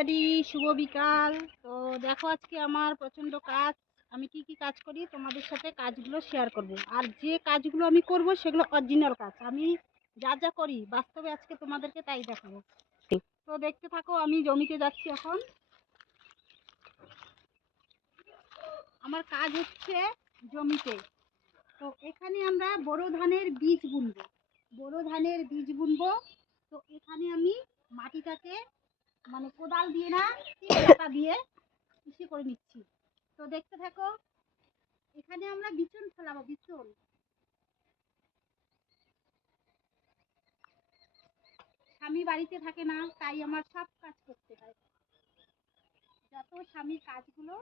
Everybody শুভ বিকাল। তো দেখো আজকে আমার প্রচণ্ড কাজ। আমি কি কি কাজ করি তোমাদের সাথে কাজগুলো শেয়ার করব। আর যে কাজগুলো আমি করব সেগুলো অরিজিনাল কাজ। আমি যা যা করি বাস্তবে আজকে তোমাদেরকে তাই দেখাবো। তো দেখতে থাকো, আমি জমিতে যাচ্ছি এখন। আমার কাজ হচ্ছে জমিতে। তো এখানে আমরা বোরো ধানের বীজ বুনবো। বোরো ধানের বীজ বুনবো। তো এখানে আমি মাটিটাকে মানে কোদাল দিয়ে না পাতা দিয়ে ইসে করে নিচ্ছি। তো দেখতে থাকো, এখানে আমরা বিচুন ফেলাবো, বিচুন। স্বামী বাড়িতে থাকে না, তাই আমার সব কাজ করতে হয়। যত স্বামীর কাজগুলো,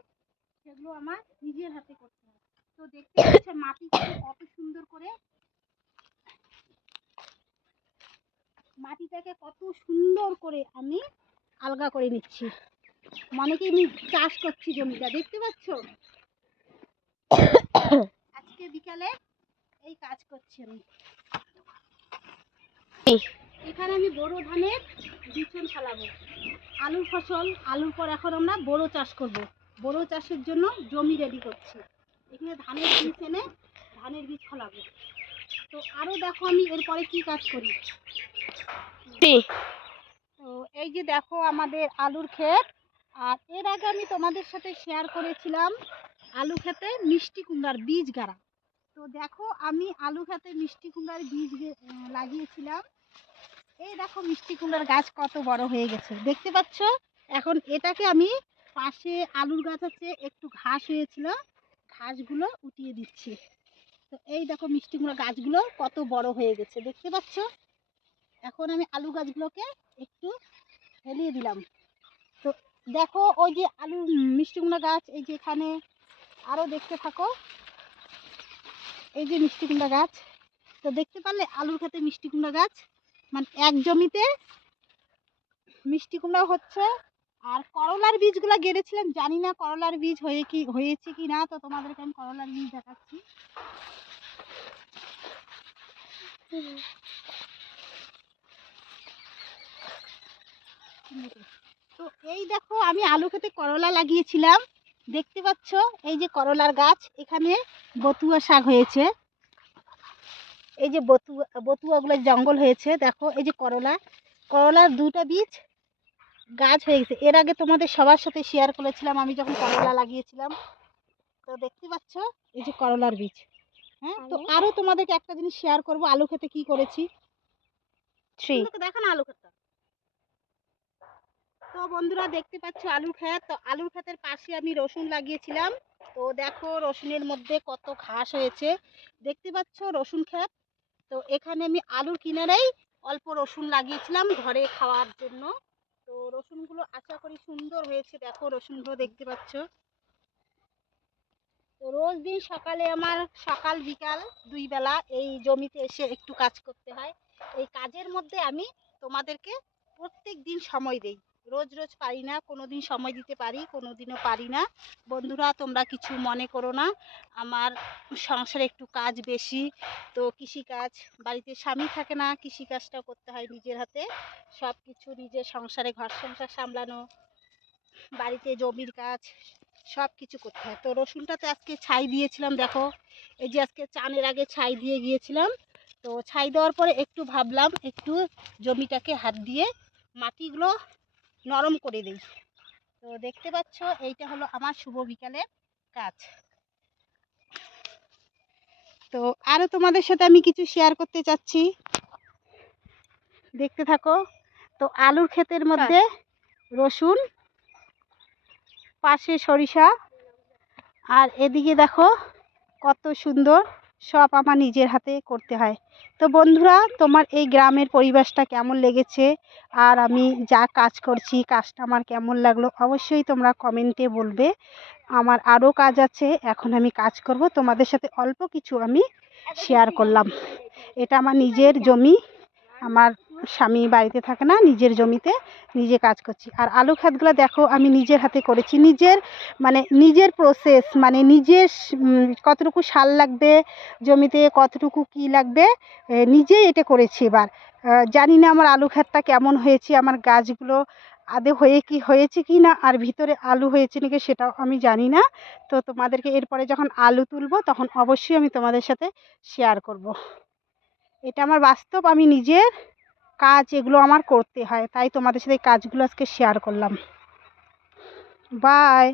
সেগুলো আমার নিজের হাতে করতে হয়। তো দেখতে পাচ্ছ মাটি কত সুন্দর করে। মাটিটাকে কত সুন্দর করে আমি আলগা করে নিচ্ছি। মানে কি আমি চাষ করছি জমিটা, দেখতে পাচ্ছ? আজকে বিকালে এই কাজ করছি আমি। এখানে আমি বড় ধানের বিচুন ফেলাবো। আলুর ফসল, আলুর পর এখন আমরা বড় চাষ করব। বড় চাষের জন্য জমি রেডি করছি। এখানে ধানের বীজ এনে ধানের বীজ ফলাবো। তো আরও দেখো আমি এরপরে কি কাজ করি। তো এই যে দেখো আমাদের আলুর ক্ষেত, আর এর আগে আমি তোমাদের সাথে শেয়ার করেছিলাম আলু খেতে মিষ্টি কুমড়ার বীজ গাড়া। তো দেখো আমি আলু খেতে মিষ্টি কুমড়ার বীজ লাগিয়েছিলাম। এই দেখো মিষ্টি কুমড়ার গাছ কত বড় হয়ে গেছে। দেখতে পাচ্ছ? এখন এটাকে আমি পাশে আলুর গাছ আছে, একটু ঘাস হয়েছিল, ঘাসগুলো উঠিয়ে দিচ্ছি। তো এই দেখো মিষ্টি কুমড়া গাছগুলো কত বড় হয়ে গেছে। দেখতে পাচ্ছ? এখন আমি আলু গাছগুলোকে একটু ফেলিয়ে দিলাম। তো দেখো ওই যে আলু মিষ্টি কুমড়া গাছ, এই যে এখানে আরও দেখতে থাকো। এই যে মিষ্টি কুমড়া গাছ। তো দেখতে পারলে আলুর খেতে মিষ্টি কুমড়া গাছ। মানে এক জমিতে মিষ্টি কুমড়া হচ্ছে। আর করলার বীজগুলো গেড়েছিলাম, জানি না করলার বীজ হয়ে কি, হয়েছে কি না তো তোমাদেরকে আমি করলার বীজ দেখাচ্ছি। তো এই দেখো আমি আলু খেতে করলা লাগিয়েছিলাম। দেখতে পাচ্ছ? এই যে করলার গাছ এখানে বতুয়া শাক হয়েছে। এই যে বতুয়া বতুয়াগুলো জঙ্গল হয়েছে। দেখো এই যে করলা। করলার দুটা বীজ গাছ হয়ে গেছে। এর আগে তোমাদের সবার সাথে শেয়ার করেছিলাম আমি যখন করলা লাগিয়েছিলাম। তো দেখতে পাচ্ছ? এই যে করলার বীজ। হ্যাঁ তো আরও তোমাদেরকে একটা জিনিস শেয়ার করব আলু খেতে কি করেছি? দেখো না আলু ক্ষেতটা তো বন্ধুরা দেখতে পাচ্ছ আলু ক্ষেত তো আলুর ক্ষেতের পাশে আমি রসুন লাগিয়েছিলাম। তো দেখো রসুনের মধ্যে কত ঘাস হয়েছে। দেখতে পাচ্ছ রসুন ক্ষেত? তো এখানে আমি আলুর কিনারেই অল্প রসুন লাগিয়েছিলাম ঘরে খাওয়ার জন্য। তো রসুনগুলো আশা করি সুন্দর হয়েছে। দেখো রসুনগুলো দেখতে পাচ্ছ। তো রোজ দিন সকালে আমার সকাল, বিকাল দুই বেলা এই জমিতে এসে একটু কাজ করতে হয়। এই কাজের মধ্যে আমি তোমাদেরকে প্রত্যেক দিন সময় দেই। রোজ রোজ পারি না কোনো দিন সময় দিতে পারি কোনো দিনও পারি না। বন্ধুরা, তোমরা কিছু মনে করো না। আমার সংসারে একটু কাজ বেশি, তো কৃষিকাজ, বাড়িতে স্বামী থাকে না, কৃষিকাজটাও করতে হয় নিজের হাতে। সব কিছু নিজের সংসারে, ঘর সংসার সামলানো, বাড়িতে জমির কাজ সব কিছু করতে হয়। তো রসুনটাতে আজকে ছাই দিয়েছিলাম, দেখো। এই যে আজকে চানের আগে ছাই দিয়ে গিয়েছিলাম, তো ছাই দেওয়ার পরে একটু ভাবলাম, একটু জমিটাকে হাত দিয়ে মাটিগুলো নরম করে দিই। তো দেখতে পাচ্ছ এইটা হলো আমার শুভ বিকালের কাজ। তো আরও তোমাদের সাথে আমি কিছু শেয়ার করতে চাচ্ছি। দেখতে থাকো তো আলুর ক্ষেতের মধ্যে রসুন পাশে সরিষা আর এদিকে দেখো কত সুন্দর সব আমার নিজের হাতে করতে হয়। তো বন্ধুরা, তোমার এই গ্রামের পরিবেশটা কেমন লেগেছে? আর আমি যা কাজ করছি, কাজটা আমার কেমন লাগল অবশ্যই তোমরা কমেন্টে বলবে। আমার আরও কাজ আছে, এখন আমি কাজ করব। তোমাদের সাথে অল্প কিছু আমি শেয়ার করলাম। এটা আমার নিজের জমি, আমার স্বামী বাড়িতে থাকে না, নিজের জমিতে নিজে কাজ করছি। আর আলু খাতগুলো দেখো, আমি নিজের হাতে করেছি। নিজের মানে নিজের প্রসেস মানে নিজের কতটুকু সার লাগবে জমিতে, কতটুকু কি লাগবে নিজেই এটা করেছি এবার। জানি না আমার আলু খাতটা কেমন হয়েছে, আমার গাছগুলো আদে হয়ে কি, হয়েছে কি না, আর ভিতরে আলু হয়েছে নাকি সেটাও আমি জানি না। তো তোমাদেরকে এরপরে যখন আলু তুলব, তখন অবশ্যই আমি তোমাদের সাথে শেয়ার করব। এটা আমার বাস্তব, আমি নিজের কাজ এগুলো আমার করতে হয়। তাই তোমাদের সাথে কাজগুলো আজকে শেয়ার করলাম। বাই